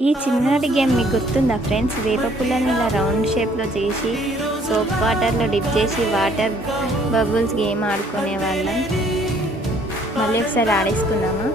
ఈ చిన్ననాటి గేమ్ మీకు గుర్తుందా ఫ్రెండ్స్? వేప పుల్లని ఇలా రౌండ్ షేప్లో చేసి సోప్ వాటర్లో డిప్ చేసి వాటర్ బబుల్స్ గేమ్ ఆడుకునే వాళ్ళం. మళ్ళీ ఒకసారి ఆడేసుకుందామా?